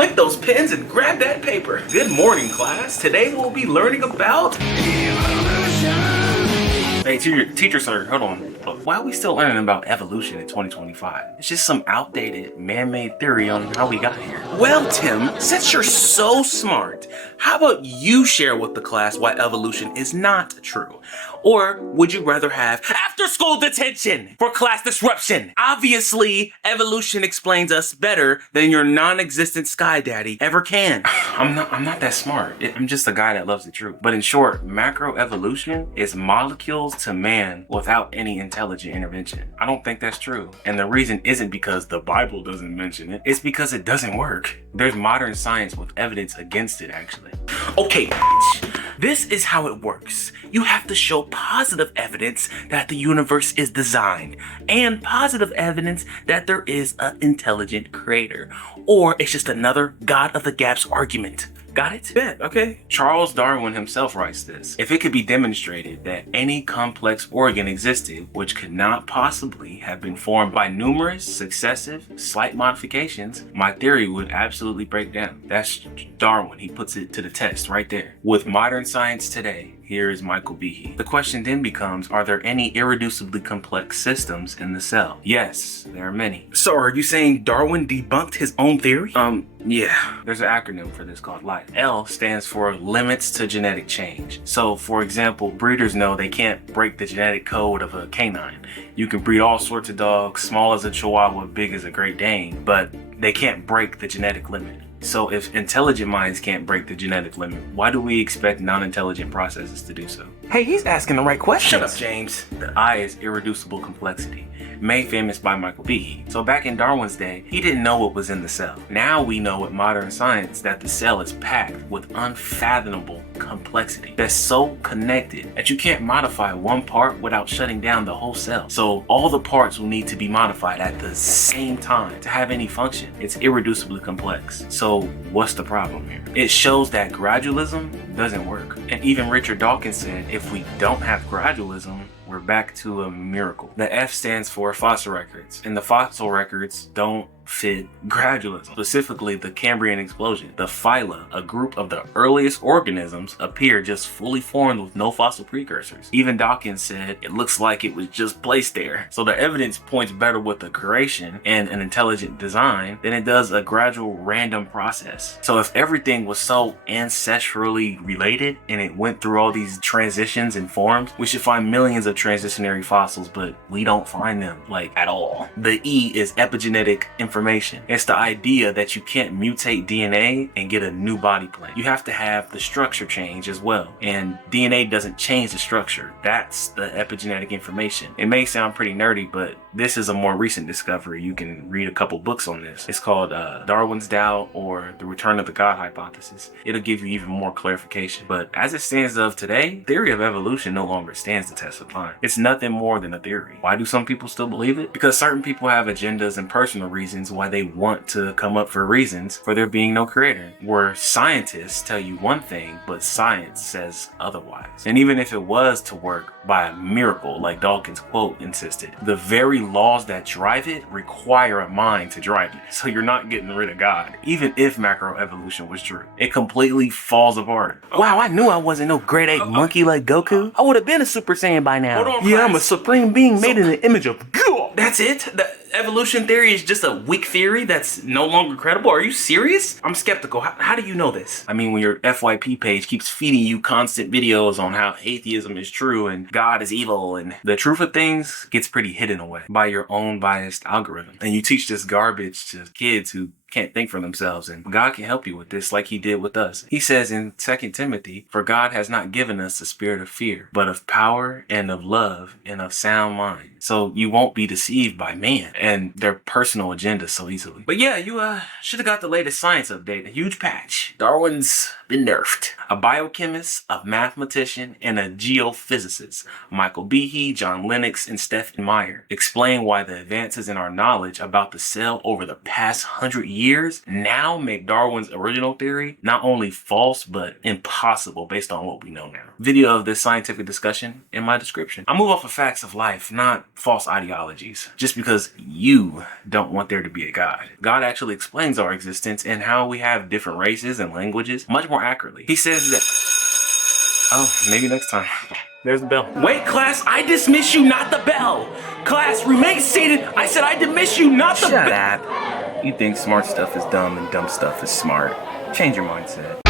click those pens and grab that paper. Good morning, class. Today we'll be learning about evolution. Hey, teacher sir, hold on. Why are we still learning about evolution in 2025? It's just some outdated man-made theory on how we got here. Well, Tim, since you're so smart, how about you share with the class why evolution is not true? Or would you rather have after-school detention for class disruption? Obviously, evolution explains us better than your non-existent sky daddy ever can. I'm not that smart. I'm just a guy that loves the truth. But in short, macroevolution is molecules to man without any intelligent intervention. I don't think that's true. And the reason isn't because the Bible doesn't mention it. It's because it doesn't work. There's modern science with evidence against it, actually. Okay, this is how it works. You have to show positive evidence that the universe is designed and positive evidence that there is an intelligent creator, or it's just another God of the gaps argument. Got it? Yeah, okay. Charles Darwin himself writes this. If it could be demonstrated that any complex organ existed which could not possibly have been formed by numerous successive slight modifications, my theory would absolutely break down. That's Darwin. He puts it to the test right there. With modern science today, here is Michael Behe. The question then becomes, are there any irreducibly complex systems in the cell? Yes, there are many. So are you saying Darwin debunked his own theory? Yeah. There's an acronym for this called LIFE. L stands for limits to genetic change. So for example, breeders know they can't break the genetic code of a canine. You can breed all sorts of dogs, small as a Chihuahua, big as a Great Dane, but they can't break the genetic limit. So if intelligent minds can't break the genetic limit, why do we expect non-intelligent processes to do so? Hey, he's asking the right questions. Shut up, James. The I is irreducible complexity, made famous by Michael Behe. So back in Darwin's day, he didn't know what was in the cell. Now we know with modern science that the cell is packed with unfathomable complexity that's so connected that you can't modify one part without shutting down the whole cell. So all the parts will need to be modified at the same time to have any function. It's irreducibly complex. So what's the problem here? It shows that gradualism doesn't work. And even Richard Dawkins said, if we don't have gradualism, we're back to a miracle. The F stands for fossil records, and the fossil records don't fit gradualism, specifically the Cambrian explosion. The phyla, a group of the earliest organisms, appear just fully formed with no fossil precursors. Even Dawkins said it looks like it was just placed there. So the evidence points better with the creation and an intelligent design than it does a gradual random process. So if everything was so ancestrally related and it went through all these transitions and forms, we should find millions of transitionary fossils, but we don't find them, like, at all. The E is epigenetic information. It's the idea that you can't mutate DNA and get a new body plan. You have to have the structure change as well. And DNA doesn't change the structure. That's the epigenetic information. It may sound pretty nerdy, but this is a more recent discovery. You can read a couple books on this. It's called Darwin's Doubt or The Return of the God Hypothesis. It'll give you even more clarification. But as it stands of today, theory of evolution no longer stands the test of time. It's nothing more than a theory. Why do some people still believe it? Because certain people have agendas and personal reasons why they want to come up for reasons for there being no creator. Where scientists tell you one thing, but science says otherwise. And even if it was to work by a miracle, like Dawkins' quote insisted, the very laws that drive it require a mind to drive it. So you're not getting rid of God. Even if macroevolution was true, it completely falls apart. Wow, I knew I wasn't no grade 8 monkey like Goku. I would have been a Super Saiyan by now. Hold on, yeah, class. I'm a supreme being made in the image of God. That's it? The evolution theory is just a weak theory that's no longer credible? Are you serious? I'm skeptical. How do you know this? I mean, when your FYP page keeps feeding you constant videos on how atheism is true and God is evil, and the truth of things gets pretty hidden away by your own biased algorithm. And you teach this garbage to kids who can't think for themselves, and God can help you with this like he did with us. He says in 2 Timothy, for God has not given us a spirit of fear, but of power and of love and of sound mind. So you won't be deceived by man and their personal agenda so easily. But yeah, you should have got the latest science update, a huge patch. Darwin's been nerfed. A biochemist, a mathematician, and a geophysicist, Michael Behe, John Lennox, and Stephen Meyer, explain why the advances in our knowledge about the cell over the past 100 years now make Darwin's original theory not only false, but impossible based on what we know now. Video of this scientific discussion in my description. I move off of facts of life, not false ideologies. Just because you don't want there to be a God. God actually explains our existence and how we have different races and languages much more accurately. He says that... Oh, maybe next time. There's the bell. Wait, class, I dismiss you, not the bell. Class, remain seated. I said I dismiss you, not the bell. Shut up. You think smart stuff is dumb and dumb stuff is smart. Change your mindset.